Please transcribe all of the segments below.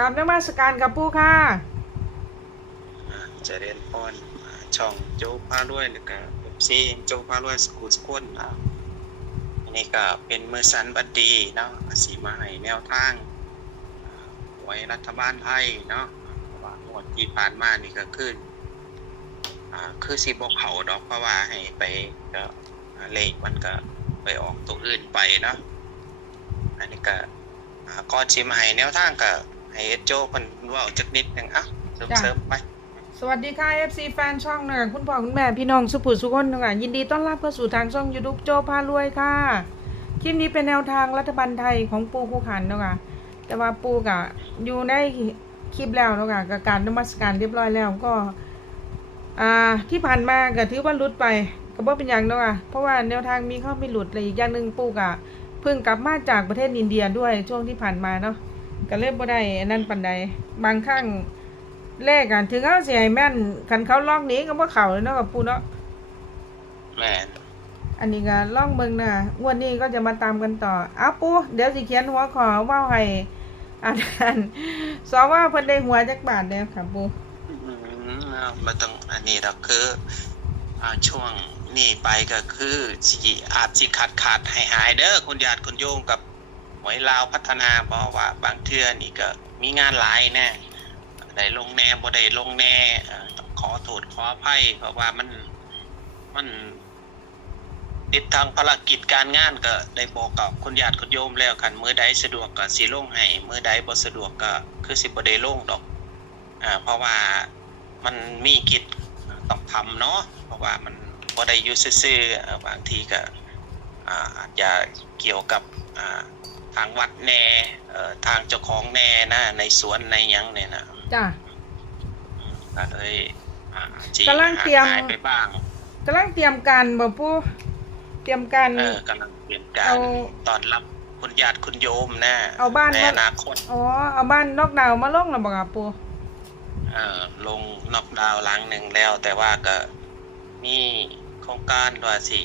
กราบนมัสการกับปู่ค่ะเจริญพรช่องโจพารวยแล้วก็ซีโจพารวยสกุลสกุลอันนี้ก็เป็นมื้อสันบัดดีเนาะสิมาให้แนวทางหวยรัฐบาลไทยเนาะว่างวดที่ผ่านมานี่ก็คือสิบ่เข้าดอกเพราะว่าให้ไปก็เลขมันก็ไปออกตัวอื่นไปเนาะอันนี้ก็ก่อนสิมาให้แนวทางก็ให้โจเพิ่นเว้าจักนิดนึงเสริมไปสวัสดีค่ะ FC แฟนช่องนะคุณพ่อคุณแม่พี่น้องสุภูสุขคนนะยินดีต้อนรับเข้าสู่ทางช่อง YouTube โจพารวยค่ะคลิปนี้เป็นแนวทางรัฐบาลไทยของปู่คู่ขันเนาะค่ะแต่ว่าปู่ก็อยู่ในคลิปแล้วเนาะค่ะกับการนมัสการเรียบร้อยแล้วก็ที่ผ่านมาก็ถือว่าหลุดไปก็บ่เป็นอย่างเนาะค่ะเพราะว่าแนวทางมีเข้าไม่หลุดเลยอีกอย่างนึงปู่ก็เพิ่งกลับมาจากประเทศอินเดียด้วยช่วงที่ผ่านมาเนาะก็เลยบ่ได้นั่นปานใดบางครั้งเลขกันถึงเขาสิให้แม่นคันเขาลอกนี้ก็บ่เข้าเลยเนาะกับปู่เนาะแม่นอันนี้ก็ลองเบิ่งนะงวดนี้ก็จะมาตามกันต่อปู่เดี๋ยวสิเขียนหัวข้อเว้าให้สอบว่าเพิ่นได้หัวจักบาทเด้อค่ะปู่บ่ต้องอันนี้ดอกคือช่วงนี้ไปก็คือสิอาจสิขาดหายเด้อคุณญาติคุณโยมกับหวยลาวพัฒนาบ่ว่าบางเทื่อนี่ก็มีงานหลายแน่ได้ลงแน่บ่ได้ลงแน่ต้องขอโทษขออภัยเพราะว่ามันติดทางภารกิจการงานก็ได้บอกกับคุณญาติคุณโยมแล้วกันมื้อใดสะดวกก็สิลงให้มื้อใดบ่สะดวกก็คือสิบ่ได้ลงดอกเพราะว่ามันมีกิจต้องทำเนาะเพราะว่ามันบ่ได้อยู่ซื่อๆบางทีก็อาจจะเกี่ยวกับทางวัดแน่ทางเจ้าของแน่นะในสวนในหยังเนี่ยนะจ้ะก็เลยกำลังเตรียมไปบ้างกำลังเตรียมการบ่ปู่เตรียมการกำลังเตรียมการตอนรับคุณญาติคุณโยมนะเอาบ้านในอนาคตเอาบ้านนอกดาวมาลงแล้วบ่ครับปู่ลงนอกดาวหลังหนึ่งแล้วแต่ว่าก็มีโครงการว่าสิ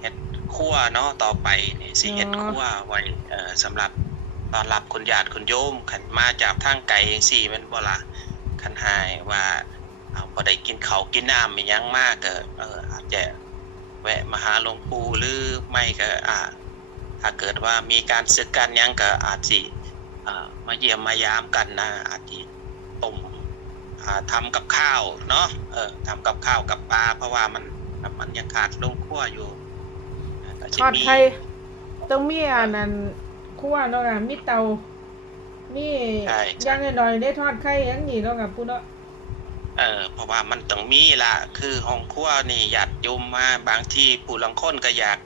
เฮ็ดครัวเนาะต่อไปนี่สิเฮ็ดครัวไว้สำหรับต้อนรับคุณญาติคุณโยมคันมาจากทางไกลจังซี่แม่นบ่ล่ะคันหายว่าบ่ได้กินข้าวกินน้ำอีหยังมากก็อาจจะแวะมาหาหลวงปู่หรือไม่ก็ถ้าเกิดว่ามีการศึกกันหยังก็อาจสิมาเยี่ยมมายามกันนะอาจสิต้มทำกับข้าวเนาะทำกับข้าวกับปลาเพราะว่ามันยังขาดโรงครัวอยู่ทอดไข่ต้องมีอันนั้นครัวเนาะค่ะมีเตามีอย่างน้อยๆได้ทอดไข่อย่างนี้เนาะค่ะปู่เนาะเพราะว่ามันต้องมีล่ะคือห้องครัวนี่ญาติโยมมาบางที่ผู้ลางคนก็อยาก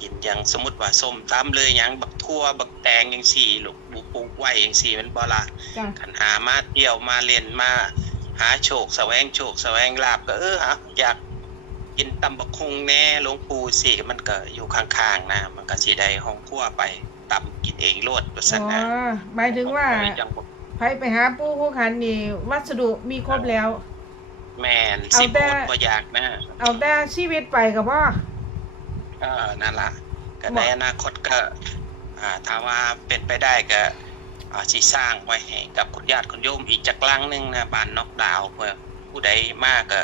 กินอย่างสมมุติว่าส้มตำเลยหยังบักทั่วบักแตงจังซี่ลูกปลูกไว้จังซี่มันบ่ล่ะคันหามาเที่ยวมาเล่นมาหาโชคแสวงโชคแสวงลาภก็อยากกินตำบักหุ่งแน่หลวงปู่สิมันก็อยู่ข้างๆนะมันก็สิได้ห้องครัวไปตำกินเองโลดว่าซั่นนะหมายถึงว่าไปหาปู่คู่ขันนี่วัสดุมีครบแล้วแม่นสิบ่อดบ่อยากนะเอาแต่ชีวิตไปก็พอนั่นล่ะก็ในอนาคตก็ถ้าว่าเป็นไปได้ก็สิสร้างไว้ให้กับคุณญาติคุณโยมอีกจักหลังนึงนะบ้านนอกดาวเพื่อผู้ใดมาก็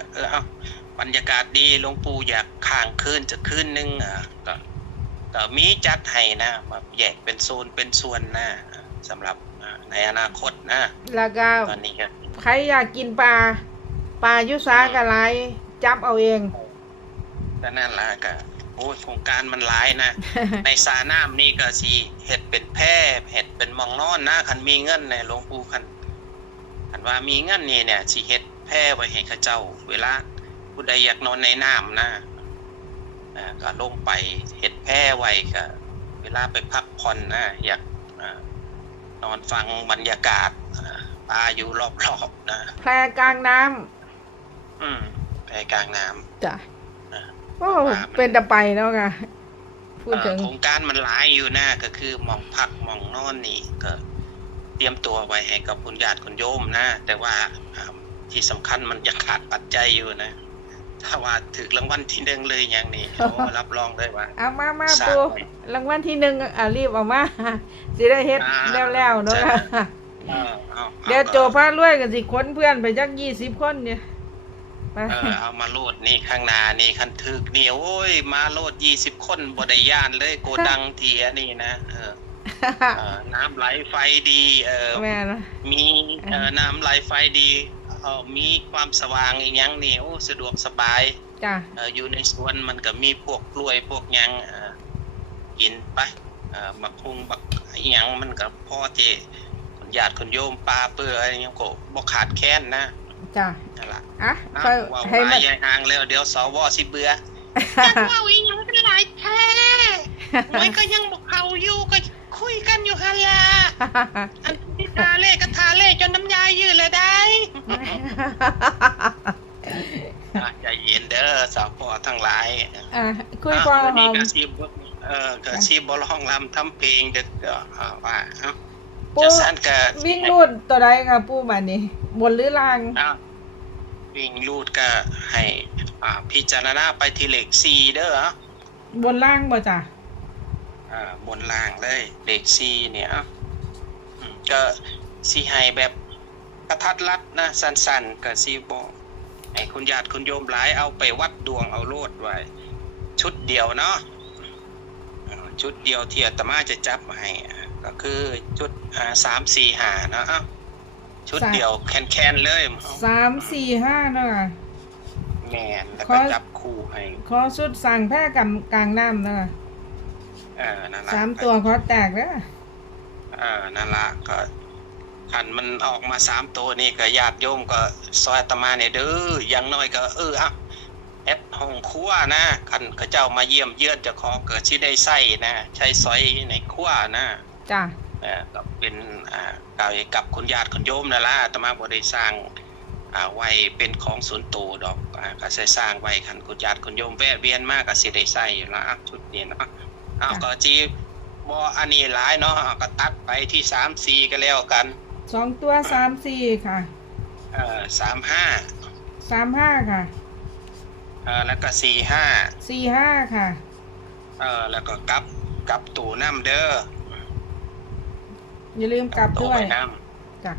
บรรยากาศดีหลวงปู่อยากค้างคืนจะคืนนึงก็มีจัดให้นะแบบแยกเป็นโซนเป็นส่วนนะสำหรับในอนาคตนะแล้วก็ตอนนี้ก็ใครอยากกินปลายุสาก็หลายจับเอาเองก็นั่นล่ะก็โอ้ยโครงการมันหลายนะ ในสระน้ำนี่ก็สิเฮ็ดเป็นแพเฮ็ดเป็นหม้องนอนนะคันมีเงินเนี่ยหลวงปู่คันว่ามีเงินนี่เนี่ยสิเฮ็ดแพไว้ให้เขาเจ้าเวลาผู้ใดอยากนอนในน้ำนะก็ลงไปเฮ็ดแพไว้ก็เวลาไปพักผ่อนนะอยากนอนฟังบรรยากาศปลาอยู่รอบๆนะแพกลางน้ำแพกลางน้ำจ้ะโอ้เป็นตะไปเนาะค่ะพูดถึงโครงการมันหลายอยู่นะก็คือหม่องพักหม่องนอนนี่ก็เตรียมตัวไว้ให้กับคุณญาติคุณโยมนะแต่ว่าที่สำคัญมันยังขาดปัจจัยอยู่นะถ้าว่าถึกรางวัลที่1เลยอย่างนี้รับรองได้ว่าเอามาปู่รางวัลที่1รีบเอามาสิได้เฮ็ดแล้วเนาะ เดี๋ยวโจพารวยกันสิค้นเพื่อนไปจัก20 คนเนี่ยไป เอามาโลดนี่ข้างหน้านี่คันถึกนี่โอ้ยมาโลด20 คนบ่ได้ย่านเลยโกดังเทียนี่นะน้ำไหลไฟดีแม่นะ มีน้ำไหลไฟดีมีความสว่างอีหยังนี่โอ้สะดวกสบาย จ้ะอยู่ในสวนมันก็มีพวกกล้วยพวกหยังกินไปบักฮุงบักอีหยังมันก็พอที่คนญาติคนโยมปลาเปื่อยอะไรหยังก็บ่ขาดแคลนนะจ้ะนั่นล่ะค่อยให้มันยายห่างแล้วเดี๋ยวสวสิเบื่อจักว่าอีหยังเป็นหลายแท้มันก็ยังบ่เข้าอยู่ก็คุยกันอยู่หั่นล่ะอันที่ทาเล่ก็ทาเล่จนน้ำยายืดเลยได้ใจเย็นเด้อสาวพ่อทั้งหลายคุยพอหอมก็สิก็สิบ่ร้องรำทำเพลงเด้อว่าปูวิ่งรูดตัวใดค่ะปูบัดนี้บนหรือล่างวิ่งรูดก็ให้พิจารณาไปที่เลข4เด้อบนล่างบ่จ้ะบนล่างเลยเลข4เนี่ยก็สิให้แบบกระทัดรัดนะสั้นๆก็สิบ่ให้คุณญาติคุณโยมหลายเอาไปวัดดวงเอาโลดไว้ชุดเดียวเนาะชุดเดียวที่อาตมาจะจับให้ก็คือชุด3 4 5นะชุดเดียวแคนๆเลย3 4 5เนาะแม่นแล้วก็จับคู่ให้ขอชุดสั่งแพ้กับกลางน้ำเนาะนั่นล่ะ3ตัวขอแตกเด้อนั่นล่ะก็คันมันออกมา3ตัวนี่ก็ญาติโยมก็ซอยอาตมาเนี่ยเด้ออย่างน้อยก็เฮ็ดห้องครัวนะคันเขาเจ้ามาเยี่ยมเยือนเจ้าของเกิดสิได้ใช้นะใช้ซอยในครัวนะจ้ะก็เป็นกล่าวกับคุณญาติคุณโยมนั่นล่ะอาตมาบ่ได้สร้างไว้เป็นของส่วนตัวดอกก็ใช้สร้างไว้คันคุณญาติคุณโยมแวะเวียนมาก็สิได้ใช้อยู่ละชุดนี้เนาะก็สิบ่อันนี้หลายเนาะก็ตัดไปที่3 4ก็แล้วกัน2ตัว3 4ค่ะ35ค่ะแล้วก็45ค่ะแล้วก็กลับตู่น้ำเด้ออย่าลืมกลับด้วยจ้ะ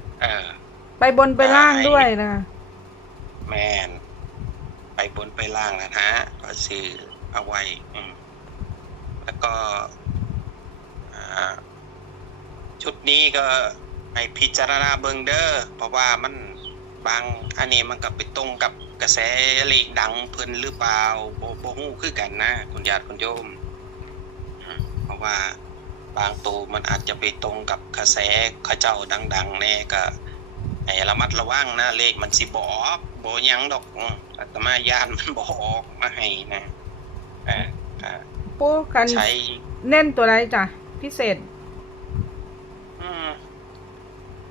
ไปบนไปล่างด้วยนะแม่นไปบนไปล่างนะฮะก็ซื้อเอาไว้แล้วก็ชุดนี้ก็ให้พิจารณาเบิ่งเด้อเพราะว่ามันบางอันนี้มันก็ไปตรงกับกระแสเลขดังเพิ่นหรือเปล่าบ่ฮู้คือกันนะคุณญาติคุณโยมเพราะว่าบางตัวมันอาจจะไปตรงกับกระแสเขาเจ้าดังๆแน่ก็ให้ระมัดระวังนะเลขมันสิบ่ออกบ่หยังดอกอาตมาย่านมันบ่ออกมาให้นะปู่คันใช้เน้นตัวใดจ้ะพิเศษ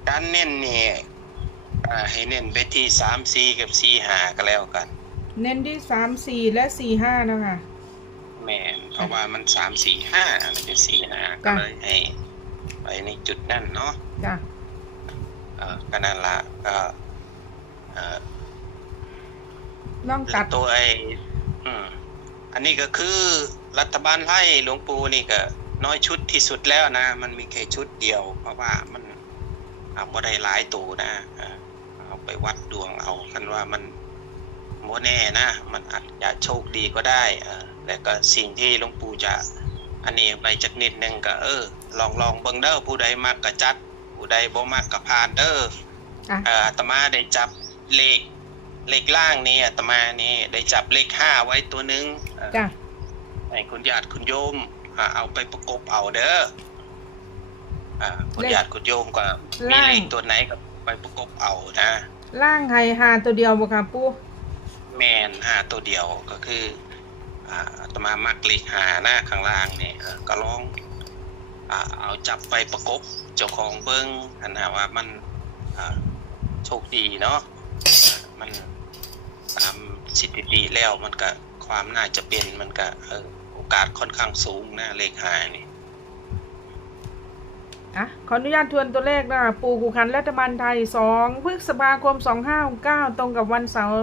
การเน้นนี่ให้เน้นไปที่3 4กับ4 5ก็แล้วกันเน้นที่3 4และ4 5เนาะค่ะแม่นเพราะว่ามัน3 4 5แล้วก็4 5ก็เลยให้ไปในจุดนั้นเนาะจ้ะก็นั่นล่ะก็ลองตัดตัวอันนี้ก็คือรัฐบาลไทยหลวงปู่นี่ก็น้อยชุดที่สุดแล้วนะมันมีแค่ชุดเดียวเพราะว่ามันบ่ได้หลายตัวนะเอาไปวัดดวงเอาคันว่ามันบ่แน่นะมันอาจจะโชคดีก็ได้แล้วก็สิ่งที่หลวงปู่จะอันนี้ไปจักนิดนึงก็ลองเบิ่งเด้อผู้ใดมักก็จัดผู้ใดบ่มักก็ผ่านเด้ออาตมาได้จับเลขล่างนี่อาตมานี่ได้จับเลข5ไว้ตัวนึงจ้ะให้คุณญาติคุณโยมเอาไปประกบเอาเด้อคุณญาติคุณโยมก็มีเลขตัวไหนก็ไปประกบเอานะล่างให้5ตัวเดียวบ่ครับปู่แม่น5ตัวเดียวก็คืออาตมามักเลข5นะข้างล่างนี่ก็ลองเอาจับไปประกบเจ้าของเบิ่งอันน่ะว่ามันโชคดีเนาะมันตามสถิติแล้วมันก็ความน่าจะเป็นมันก็โอกาสค่อนข้างสูงนะเลข5นี่ขออนุญาตทวนตัวเลขนะปู่ขู่ขันรัฐบาลไทย2 พฤษภาคม 2569ตรงกับวันเสาร์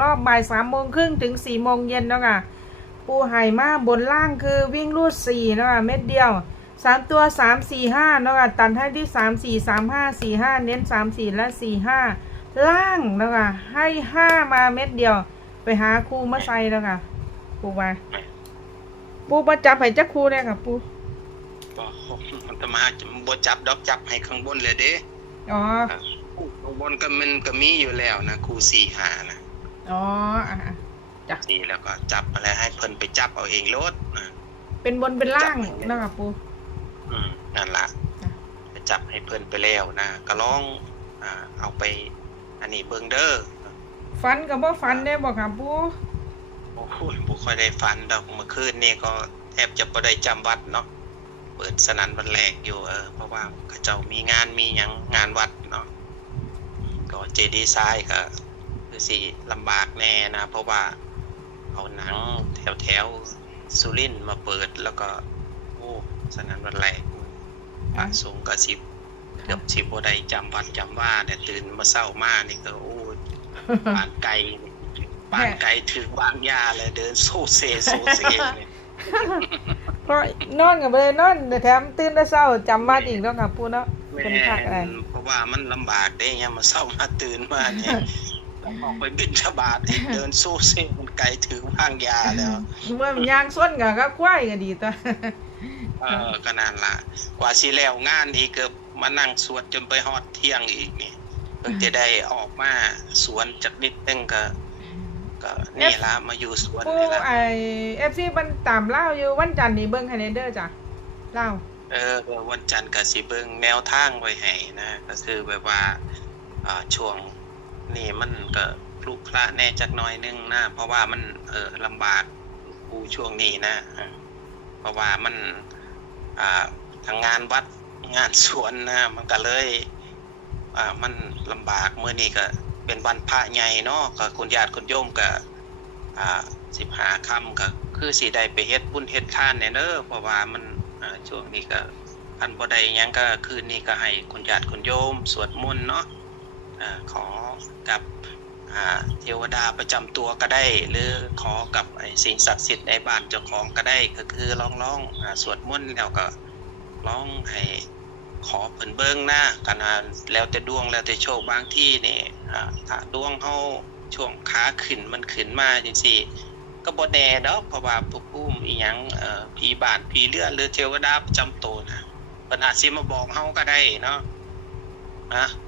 รอบบ่าย 3:30 นถึง 4:00 นเนาะค่ะปู่ให้มาบนล่างคือวิ่งรูด4เนาะเม็ดเดียว 3ตัว3 4 5เนาะค่ะตัดให้ที่3 4 3 5 4 5เน้น3 4และ4 5ล่างเนาะค่ะให้5มาเม็ดเดียวไปหาครูมาใส่แล้วค่ะปูมาปูมาจับให้จักครูเลยค่ะปู บ่มันจะมาบ่จับดอกจับให้ข้างบนเลยเด้ อ๋อ ข้างบนก็มันก็มีอยู่แล้วนะครู4 5นะ อ๋ออ่ะจ้ะ นี่แล้วก็จับอะไรให้เพิ่นไปจับเอาเองโลดนะ เป็นบนเป็นล่างเนาะค่ะปู นั่นล่ะ จ้ะ ไปจับให้เพิ่นไปแล้วนะก็ลองเอาไปอันนี้เบิ่งเด้อ ฟันกับบ่ฟันได้บ่ค่ะปู โอ้โหบ่ค่อยได้ฟันดอกเมื่อคืนนี่ก็แทบจะบ่ได้จำวัดเนาะเปิดสนั่นวันแรกอยู่เพราะว่าเขาเจ้ามีงานมีหยังงานวัดเนาะก็เจดีย์ทรายก็คือสิลำบากแน่นะเพราะว่าเอาหนังแถวสุรินทร์มาเปิดแล้วก็โอ้สนั่นวันแรกพระสงฆ์ก็สิเกือบสิบ่ได้จำวัดจำว่าเนี่ยตื่นมาเช้ามานี่ก็โอ้ปานไกลถือวางยาเลยเดินโซเซเนี่ย เพราะนอนกับไปนอนแต่แถมตื่นแต่เช้าจำวัดอีกเนาะค่ะปูเนาะ แม่ เป็นภาคอะไร เพราะว่ามันลำบากเด้ยามมาเช้ามาตื่นมาเนี่ยต้องออกไปบิณฑบาตอีกเดินโซเซมันไกลถือวางยาแล้ว เมื่อยางส้นกับควายก็ดีตัว ก็นั่นล่ะกว่าสิแล้วงานอีกเกือบมานั่งสวดจนไปฮอดเที่ยงอีกนี่เพิ่งจะได้ออกมาสวนจักนิดนึงก็นี่ล่ะมาอยู่สวน ปู นี่ล่ะ ไอFC มันตามเล่าอยู่วันจันทร์นี่เบิ่งให้แน่เด้อจ้ะเล่า วันจันทร์ก็สิเบิ่งแนวทางไว้ให้นะก็คือแบบว่าช่วงนี้มันก็พลุพระแน่จักหน่อยนึงนะเพราะว่ามันลำบากกูช่วงนี้นะเพราะว่ามันทางงานวัดงานสวนนะมันก็เลยมันลำบากมื้อนี้ก็เป็นวันพระใหญ่เนาะก็คุณญาติคุณโยมก็15 ค่ำก็คือสิได้ไปเฮ็ดบุญเฮ็ดทานแน่เด้อเพราะว่ามันช่วงนี้ก็อันบ่ได้หยังก็คืนนี้ก็ให้คุณญาติคุณโยมสวดมนต์เนาะขอกับเทวดาประจำตัวก็ได้หรือขอกับไอ้สิ่งศักดิ์สิทธิ์ในบ้านเจ้าของก็ได้ก็คือร้องสวดมนต์แล้วก็ร้องให้ขอเพิ่นเบิ่งนะกันแล้วแต่ดวงแล้วแต่โชคบางที่นี่ถ้าดวงเฮาช่วงขาขึ้นมันขึ้นมาจังซี่ก็บ่แน่ดอกเพราะว่าผู้ภูมิอีหยังผีบ้านผีเรือนหรือเทวดาประจำตัวนะเพิ่นอาจสิมาบอกเฮาก็ได้เนาะ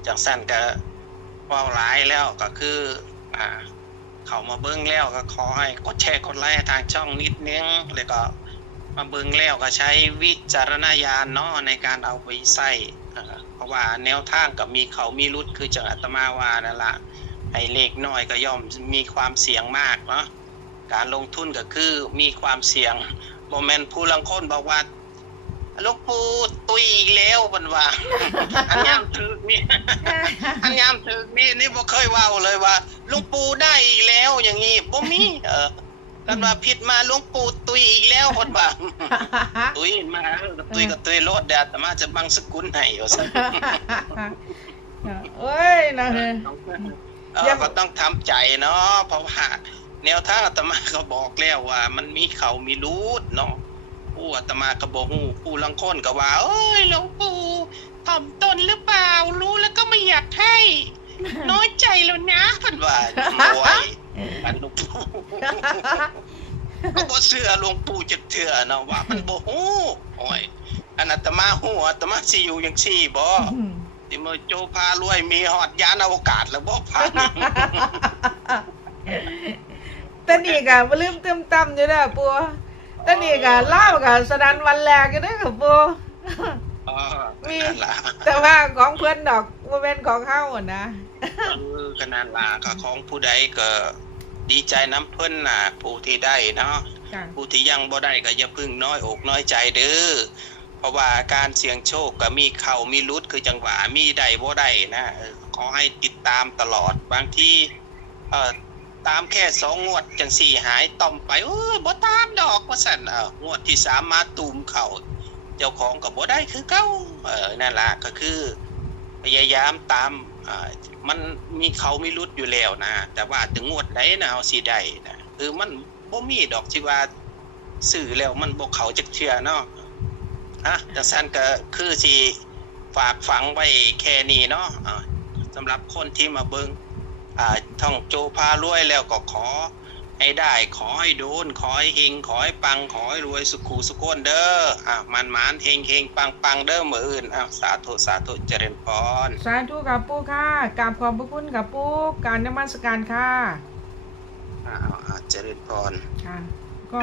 จังซั่นก็เว้าหลายแล้วก็คือเข้ามาเบิ่งแล้วก็ขอให้กดแชร์กดไลค์ให้ทางช่องนิดนึงแล้วก็มาเบิ่งแล้วก็ใช้วิจารณญาณเนาะในการเอาไปใช้เพราะว่าแนวทางก็มีเขามีรุดคือจังอาตมาว่านั่นล่ะให้เลขน้อยก็ย่อมมีความเสี่ยงมากเนาะการลงทุนก็คือมีความเสี่ยงบ่แม่นผู้ลางคนบอกว่าหลวงปู่ตุยอีกแล้วเพิ่นว่า อันยามถึกนี่นี่บ่เคยเว้าเลยว่าหลวงปู่ได้อีกแล้วอย่างงี้บ่มีกันว่าผิดมาหลวงปู่ตุยอีกแล้วเพิ่นว่า ตุยมาตุยก็ตุยโลดเด้ออาตมาจะบังสกุลให้ว่าซั่น เอ้ยนะก็ต้องทำใจเนาะเพราะว่าแนวทางอาตมาก็บอกแล้วว่ามันมีเขามีรูดเนาะผู้อาตมาก็บ่ฮู้ผู้ลางคนก็ว่าเอ้ยหลวงปู่ถ่อมตนหรือเปล่ารู้แล้วก็ไม่อยากให้น้อยใจแล้วนะเพิ่นว่าโอ้ยอันหลวงปู่ก็บ่เชื่อหลวงปู่จักเทื่อเนาะว่ามันบ่ฮู้โอ้ยอันอาตมาฮู้อาตมาสิอยู่จังซี่บ่สิมาโจพารวยมีฮอดยานอวกาศแล้วบ่พัน แต่นี่ก็บ่ลืมเติมตํอยู่เด้อปู่แต่นี่ก็ลาวก็สนันวันแรกอยู่เด้อค่ะปู่มีแต่ว่าของเพิ่นดอกบ่แม่นของเฮานะ ขนาดล่ะก็ของผู้ใดก็ดีใจน้ำเพิ่นน่ะผู้ที่ได้เนาะผู้ที่ยังบ่ได้ก็อย่าพึ่งน้อยอกน้อยใจเด้อเพราะว่าการเสี่ยงโชคก็มีเข้ามีหลุดคือจังหวะมีได้บ่ได้นะขอให้ติดตามตลอดบางทีตามแค่2งวดจังซี่หายต่อมไปบ่ตามดอกว่าซั่นงวดที่3มาตูมเข้าเจ้าของก็บ่ได้คือเก่านั่นล่ะก็คือพยายามตามมันมีเขามีรุดอยู่แล้วนะแต่ว่าถึงงวดใดนะเอาสิได้นะคือมันบ่มีดอกที่ว่าซื้อแล้วมันบ่เข้าจักเทื่อเนาะ จังซั่นก็คือสิฝากฝังไว้แค่นี้เนาะสำหรับคนที่มาเบิ่งท่องโจพารวยแล้วก็ขอให้ได้ขอให้โดนขอให้เฮงขอให้ปังขอให้รวยสุขุสุขคนเด้อมันเฮงเฮงปังปังเด้อมื้ออื่นสาธุสาธุเจริญพร สาธุกับปู่ค่ะกราบขอบพระคุณกับปู่การนมัสการค่ะ เจริญพร ค่ะก็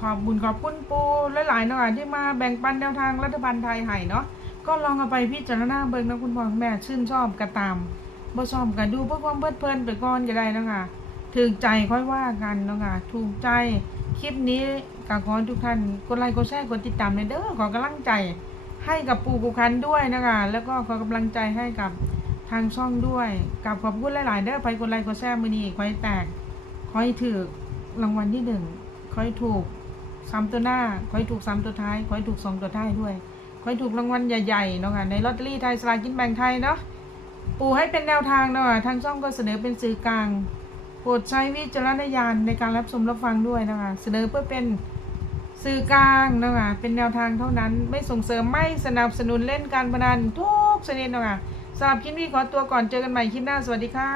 ขอบบุญขอบคุณปูหลายๆเนาะที่มาแบ่งปันแนวทางรัฐบาลไทยให้เนาะก็ลองเอาไปพิจารณาเบิ่งนะคุณพ่อคุณแม่ชื่นชอบก็ตามบ่ชอบก็ดูเพื่อความเพลินไปก่อนก็ได้เนาะค่ะถูกใจค่อยว่ากันเนาะค่ะถูกใจคลิปนี้ก็ขอทุกท่านกดไลค์กดแชร์กดติดตามในเด้อขอกำลังใจให้กับปู่กุคันด้วยนะคะแล้วก็ขอกำลังใจให้กับทางช่องด้วยกับขอบคุณหลายๆเด้อไปกดไลค์กดแชร์มื้อนี้ขอให้แตกขอให้ถูกรางวัลที่1ขอให้ถูก3ตัวหน้าขอให้ถูก3ตัวท้ายขอให้ถูก2ตัวท้ายด้วยขอให้ถูกรางวัลใหญ่ๆเนาะค่ะในลอตเตอรี่ไทยสลากกินแบ่งไทยเนาะปู่ให้เป็นแนวทางเนาะทางช่องก็เสนอเป็นสื่อกลางโปรดใช้วิจารณญาณในการรับชมรับฟังด้วยนะคะเสนอเพื่อเป็นสื่อกลางเนาะเป็นแนวทางเท่านั้นไม่ส่งเสริมไม่สนับสนุนเล่นการพนันทุกชนิดเนาะสำหรับคลิปนี้ขอตัวก่อนเจอกันใหม่คลิปหน้าสวัสดีค่ะ